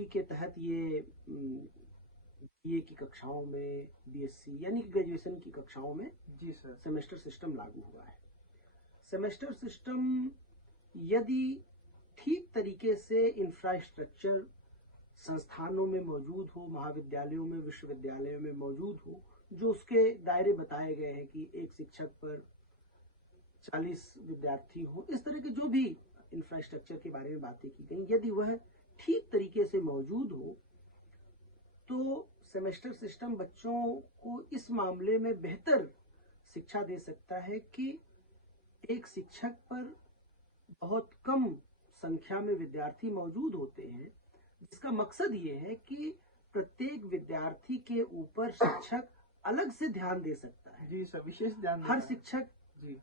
BSP के तहत ये बीए की कक्षाओं में, बीएससी यानी ग्रेजुएशन की कक्षाओं में जी सर सेमेस्टर सिस्टम लागू हुआ है। सेमेस्टर सिस्टम यदि ठीक तरीके से इंफ्रास्ट्रक्चर संस्थानों में मौजूद हो, महाविद्यालयों में, विश्वविद्यालयों में मौजूद हो, जो उसके दायरे बताए गए हैं कि एक शिक्षक पर 40 विद्यार्थी हो, इस तरह के जो भी इंफ्रास्ट्रक्चर के बारे में बातें की गई, यदि वह ठीक तरीके से मौजूद हो तो सेमेस्टर सिस्टम बच्चों को इस मामले में बेहतर शिक्षा दे सकता है कि एक शिक्षक पर बहुत कम संख्या में विद्यार्थी मौजूद होते हैं, जिसका मकसद ये है कि प्रत्येक विद्यार्थी के ऊपर शिक्षक अलग से ध्यान दे सकता है। जी सर, विशेष ध्यान हर शिक्षक जी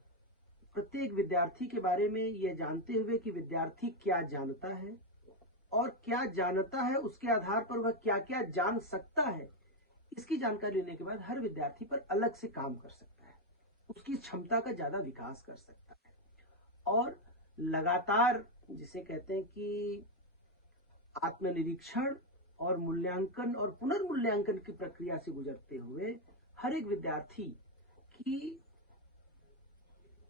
प्रत्येक विद्यार्थी के बारे में यह जानते हुए कि विद्यार्थी क्या जानता है और क्या जानता है, उसके आधार पर वह क्या क्या जान सकता है, इसकी जानकारी लेने के बाद हर विद्यार्थी पर अलग से काम कर सकता है, उसकी क्षमता का ज्यादा विकास कर सकता है और लगातार जिसे कहते हैं कि आत्मनिरीक्षण और मूल्यांकन और पुनर्मूल्यांकन की प्रक्रिया से गुजरते हुए हर एक विद्यार्थी की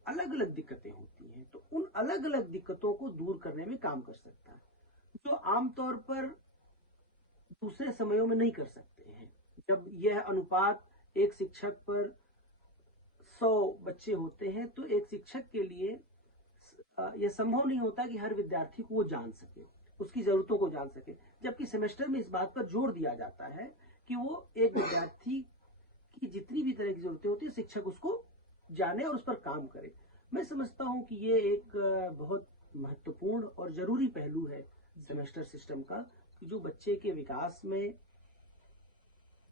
अलग अलग दिक्कतें होती हैं, तो उन अलग अलग दिक्कतों को दूर करने में काम कर सकता है, जो आमतौर पर दूसरे समयों में नहीं कर सकते हैं। जब यह अनुपात एक शिक्षक पर 100 बच्चे होते हैं तो एक शिक्षक के लिए यह संभव नहीं होता कि हर विद्यार्थी को वो जान सके, उसकी जरूरतों को जान सके, जबकि सेमेस्टर में इस बात पर जोर दिया जाता है कि वो एक विद्यार्थी की जितनी भी तरह की जरूरतें होती है शिक्षक उसको जाने और उस पर काम करे। मैं समझता हूं कि ये एक बहुत महत्वपूर्ण और जरूरी पहलू है सेमेस्टर सिस्टम का, कि जो बच्चे के विकास में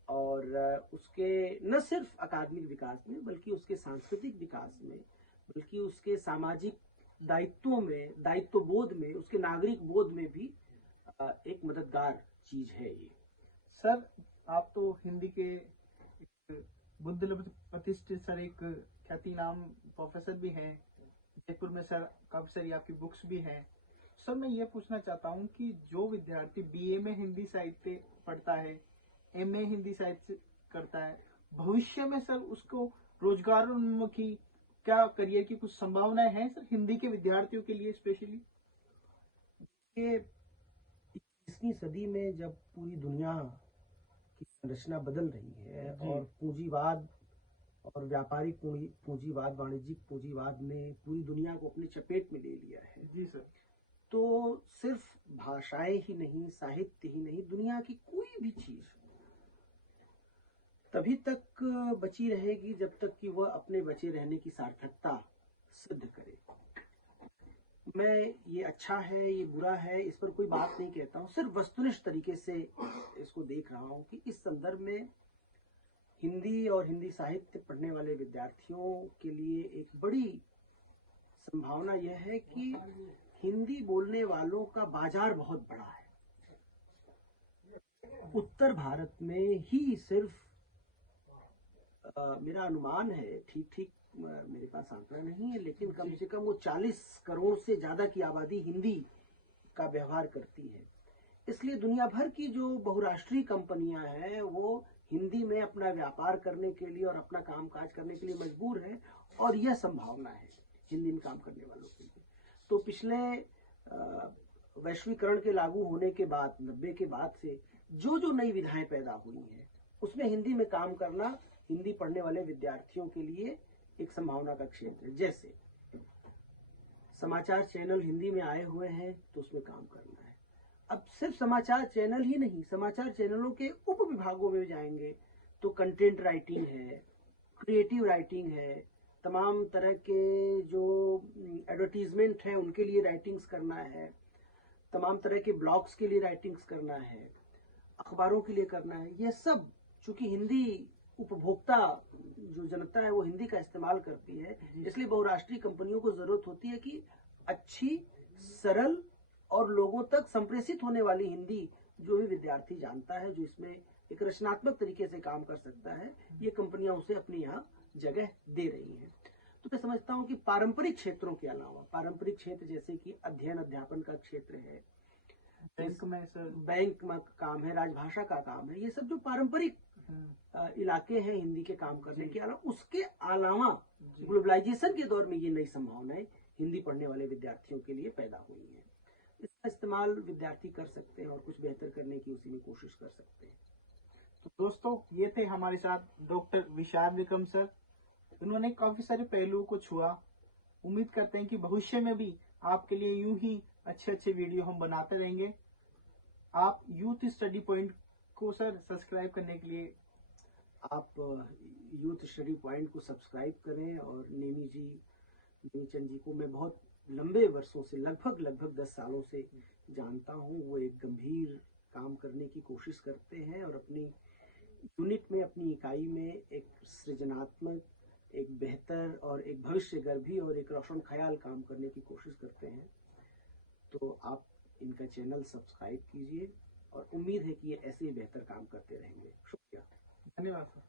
और उसके न सिर्फ अकादमिक विकास में बल्कि उसके सांस्कृतिक विकास में, बल्कि उसके सामाजिक दायित्वों में, दायित्व बोध में, उसके नागरिक बोध में भी एक मददगार चीज है ये। सर, आप तो हिंदी के बुद्ध प्रतिष्ठित सर एक ख्याति नाम प्रोफेसर भी हैं, जयपुर में सर काफी सारी आपकी बुक्स भी हैं। सर, मैं ये पूछना चाहता हूँ कि जो विद्यार्थी बीए में हिंदी साहित्य पढ़ता है, एमए हिंदी साहित्य करता है, भविष्य में सर उसको रोजगारोन्मुखी क्या करियर की कुछ संभावनाएं हैं सर हिंदी के विद्यार्थियों के लिए स्पेशली? ये 21वीं सदी में जब पूरी दुनिया की संरचना बदल रही है और पूंजीवाद और व्यापारिक पूंजीवाद, वाणिज्यिक पूंजीवाद ने पूरी दुनिया को अपनी चपेट में ले लिया है। जी सर। तो सिर्फ भाषाएं ही नहीं, साहित्य ही नहीं, दुनिया की कोई भी चीज तभी तक बची रहेगी जब तक कि वह अपने बचे रहने की सार्थकता सिद्ध करे। मैं ये अच्छा है, ये बुरा है, इस पर कोई बात नहीं कहता हूँ, सिर्फ वस्तुनिष्ठ तरीके से इसको देख रहा हूँ कि इस संदर्भ में हिंदी और हिंदी साहित्य पढ़ने वाले विद्यार्थियों के लिए एक बड़ी संभावना यह है कि हिंदी बोलने वालों का बाजार बहुत बड़ा है। उत्तर भारत में ही सिर्फ मेरा अनुमान है, ठीक मेरे पास आंकड़ा नहीं है, लेकिन कम से कम वो 40 करोड़ से ज्यादा की आबादी हिंदी का व्यवहार करती है। इसलिए दुनिया भर की जो बहुराष्ट्रीय कंपनियां हैं वो हिंदी में अपना व्यापार करने के लिए और अपना कामकाज करने के लिए मजबूर है, और यह संभावना है हिंदी में काम करने वालों के लिए। तो पिछले वैश्वीकरण के लागू होने के बाद 90 के बाद से जो नई विधाएं पैदा हुई हैं उसमें हिंदी में काम करना हिंदी पढ़ने वाले विद्यार्थियों के लिए एक संभावना का क्षेत्र है। जैसे समाचार चैनल हिंदी में आए हुए हैं तो उसमें काम करना है। अब सिर्फ समाचार चैनल ही नहीं, समाचार चैनलों के उप विभागों में जाएंगे तो कंटेंट राइटिंग है, क्रिएटिव राइटिंग है, तमाम तरह के जो एडवर्टीजमेंट है उनके लिए राइटिंग्स करना है, तमाम तरह के ब्लॉग्स के लिए राइटिंग्स करना है, अखबारों के लिए करना है। यह सब चूंकि हिंदी उपभोक्ता जो जनता है वो हिंदी का इस्तेमाल करती है, इसलिए बहुराष्ट्रीय कंपनियों को जरूरत होती है कि अच्छी, सरल और लोगों तक संप्रेषित होने वाली हिंदी जो भी विद्यार्थी जानता है, जो इसमें एक रचनात्मक तरीके से काम कर सकता है, ये कंपनियां उसे अपने यहाँ जगह दे रही हैं। तो मैं समझता हूँ कि पारंपरिक क्षेत्रों के अलावा, पारंपरिक क्षेत्र जैसे कि अध्ययन अध्यापन का क्षेत्र है, बैंक में सर, बैंक में काम है, राजभाषा का काम है, ये सब जो पारंपरिक इलाके हैं हिंदी के काम करने के अलावा, उसके अलावा ग्लोबलाइजेशन के दौर में ये नई संभावनाएं हिंदी पढ़ने वाले विद्यार्थियों के लिए पैदा हुई हैं। इसका इस्तेमाल विद्यार्थी कर सकते हैं और कुछ बेहतर करने की उसी में कोशिश कर सकते हैं। तो दोस्तों, ये थे हमारे साथ डॉक्टर विशाल विक्रम सर। उन्होंने काफी सारे पहलुओं को छुआ। उम्मीद करते हैं कि भविष्य में भी आपके लिए यूं ही अच्छे अच्छे वीडियो हम बनाते रहेंगे। आप यूथ स्टडी पॉइंट को सर सब्सक्राइब करने के लिए, आप यूथ स्टडी पॉइंट को सब्सक्राइब करें। और नेमीचंद जी को मैं बहुत लंबे वर्षों से, लगभग 10 सालों से जानता हूं। वो एक गंभीर काम करने की कोशिश करते हैं और अपनी यूनिट में, अपनी इकाई में एक सृजनात्मक, एक बेहतर और एक भविष्यगर्भी और एक रोशन ख्याल काम करने की कोशिश करते हैं। तो आप इनका चैनल सब्सक्राइब कीजिए और उम्मीद है कि ये ऐसे ही बेहतर काम करते रहेंगे। शुक्रिया, धन्यवाद सर।